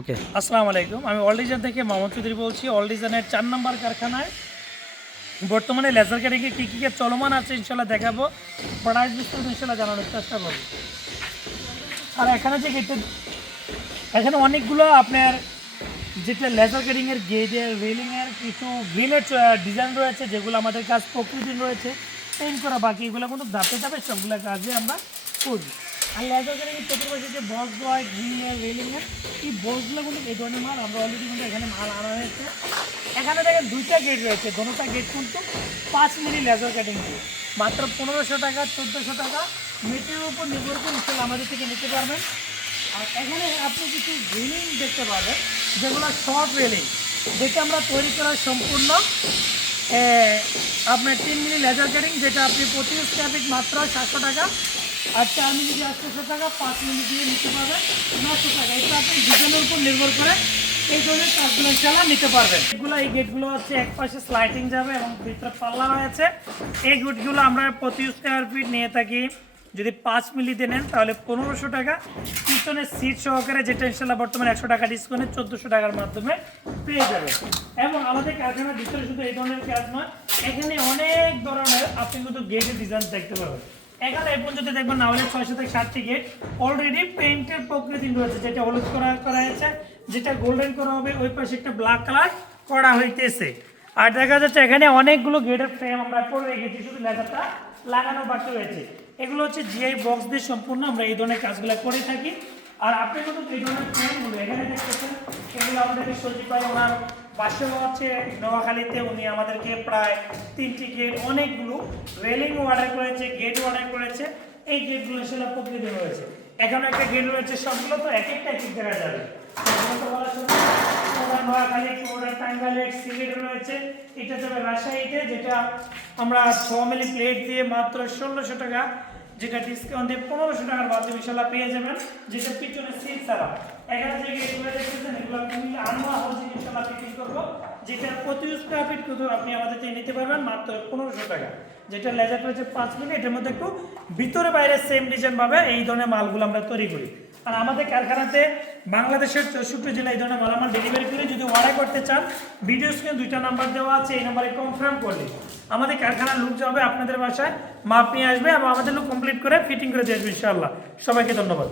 ওকে। আসসালামু আলাইকুম। আমি অল ডিজাইন থেকে মোহাম্মদ চৌধুরী বলছি। অল ডিজাইনের চার নম্বর কারখানায় বর্তমানে লেজার কাটিংয়ে কী কী চলমান আছে ইনশাল্লাহ দেখাবো। প্রাইস বিস্তারিত ইনশাল্লাহ জানানোর চেষ্টা করব। আর এখানে যে গেটে এখানে অনেকগুলো আপনার যেটা লেজার কাটিংয়ের গেটের রেলিংয়ের কিছু গ্রিলের ডিজাইন রয়েছে, যেগুলো আমাদের কাজ প্রকৃতির রয়েছে পেন্ট করা বাকি এগুলো কিন্তু ধাপে ধাপে সবগুলো কাজে আমরা করি আর লেজার কাটিংয়ের চতুর্পাশে যে বক্স হয় গ্রিলের রেলিংয়ের এই বক্সগুলো এই ধরনের মাল, আমরা অলরেডি কিন্তু এখানে মাল আনা হয়েছে। এখানে দেখেন দুইটা গেট রয়েছে দোনোটা গেট কিন্তু পাঁচ মিলি লেজার কাটিং মাত্র পনেরোশো টাকা, চোদ্দোশো টাকা। মিটারের উপর নির্ভর করে ইনশাল্লাহ আমাদের থেকে নিতে পারবেন। আর এখানে আপনি কিছু রেলিং দেখতে পাবেন, যেগুলো শর্ট রেলিং যেটা আমরা তৈরি করা সম্পূর্ণ আপনার তিন মিলি লেজার কাটিং যেটা আপনি প্রতি স্কোয়ার মাত্র সাতশো টাকা। আর চার মিলি দিয়ে আটশোশো টাকা পাঁচ মিলি দিয়ে নিতে পারবেন নশো টাকা। এটা আপনি ডিজাইনের উপর নির্ভর করে এই ধরনের কাজগুলো ইনশাল্লাহ নিতে পারবেন। এগুলো, এই গেটগুলো হচ্ছে এক পাশে স্লাইডিং যাবে এবং ভিতরে পাল্লা রয়েছে। এই গেটগুলো আমরা প্রতি স্কোয়ার ফিট নিয়ে থাকি। যদি পাঁচ মিলিতে নেন, তাহলে পনেরোশো টাকা। পিছনে সিট সহকারে যেটা ইনশাল্লাহ বর্তমানে একশো টাকা ডিসকাউন্টে চোদ্দোশো টাকার মাধ্যমে পেয়ে যাবে এবং আমাদের কারখানার ভিতরে শুধু এই ধরনের কাজ এখানে অনেক ধরনের, আপনি কিন্তু গেটের ডিজাইন দেখতে পাবেন। এখানে এই পর্যন্ত দেখবেন না হলে ছয়শো থেকে ষাটটি গেট অলরেডি পেইন্টের প্রকৃতি রয়েছে, যেটা হলুদ করা করা হয়েছে, যেটা গোল্ডেন করা হবে, ওই পাশে একটা ব্ল্যাক কালার করা হইতেছে। আর দেখা যাচ্ছে এখানে অনেকগুলো গেটের ফ্রেম আমরা করে রেখেছি, শুধু লেখাটা লাগানো বাকি রয়েছে। এগুলো হচ্ছে জিআই বক্স দিয়ে সম্পূর্ণ আমরা এই ধরনের কাজগুলো করে থাকি। আর আপনি কিন্তু এই ধরনের ফ্রেমগুলো এখানে দেখতেছেন, এগুলো আমাদেরকে সজীব ভাই ওনার বাসা হচ্ছে নোয়াখালীতে উনি আমাদেরকে প্রায় তিনটি গেট অনেকগুলো রেলিং অর্ডার করেছে গেট অর্ডার করেছে। এই গেটগুলো সেটা প্রকৃতি রয়েছে। এখানে একটা গেট রয়েছে সবগুলো তো এক একটা এক এক জায়গায় যাবে রয়েছে। এটা রাজশাহীতে, যেটা আমরা ছ মিলি প্লেট দিয়ে মাত্র ষোলোশো টাকা যেটা ডিসকাউন্ট দিয়ে পনেরোশো টাকার মাধ্যমে ইনশাল্লাহ পেয়ে যাবেন, যেটা পিছনে সিট ছাড়া। এখানে যে এগুলো দেখতেছেন, এগুলো কুমিল্লা আনোয়া হচ্ছে ইনশাল্লাহ বিক্রি করব, যেটা প্রতি স্কোয়ার ফিট কিন্তু আপনি আমাদের থেকে নিতে পারবেন মাত্র পনেরোশো টাকা। যেটা লেজার রয়েছে পাঁচ মিনিট এটার মধ্যে একটু ভিতরে বাইরে সেম ডিজাইন পাবে, এই ধরনের মালগুলো আমরা তৈরি করি। আর আমাদের কারখানাতে বাংলাদেশের চৌষট্টি জেলায় এই ধরনের মালামাল ডেলিভারি করে যদি অর্ডার করতে চান ভিডিও স্ক্রিনে দুইটা নাম্বার দেওয়া আছে, এই নাম্বারে কনফার্ম করলে আমাদের কারখানার লুক যাবে আপনাদের বাসায়, মাপ নিয়ে আসবে এবং আমাদের লুক কমপ্লিট করে ফিটিং করে দিয়ে আসবে ইনশাআল্লাহ। সবাইকে ধন্যবাদ।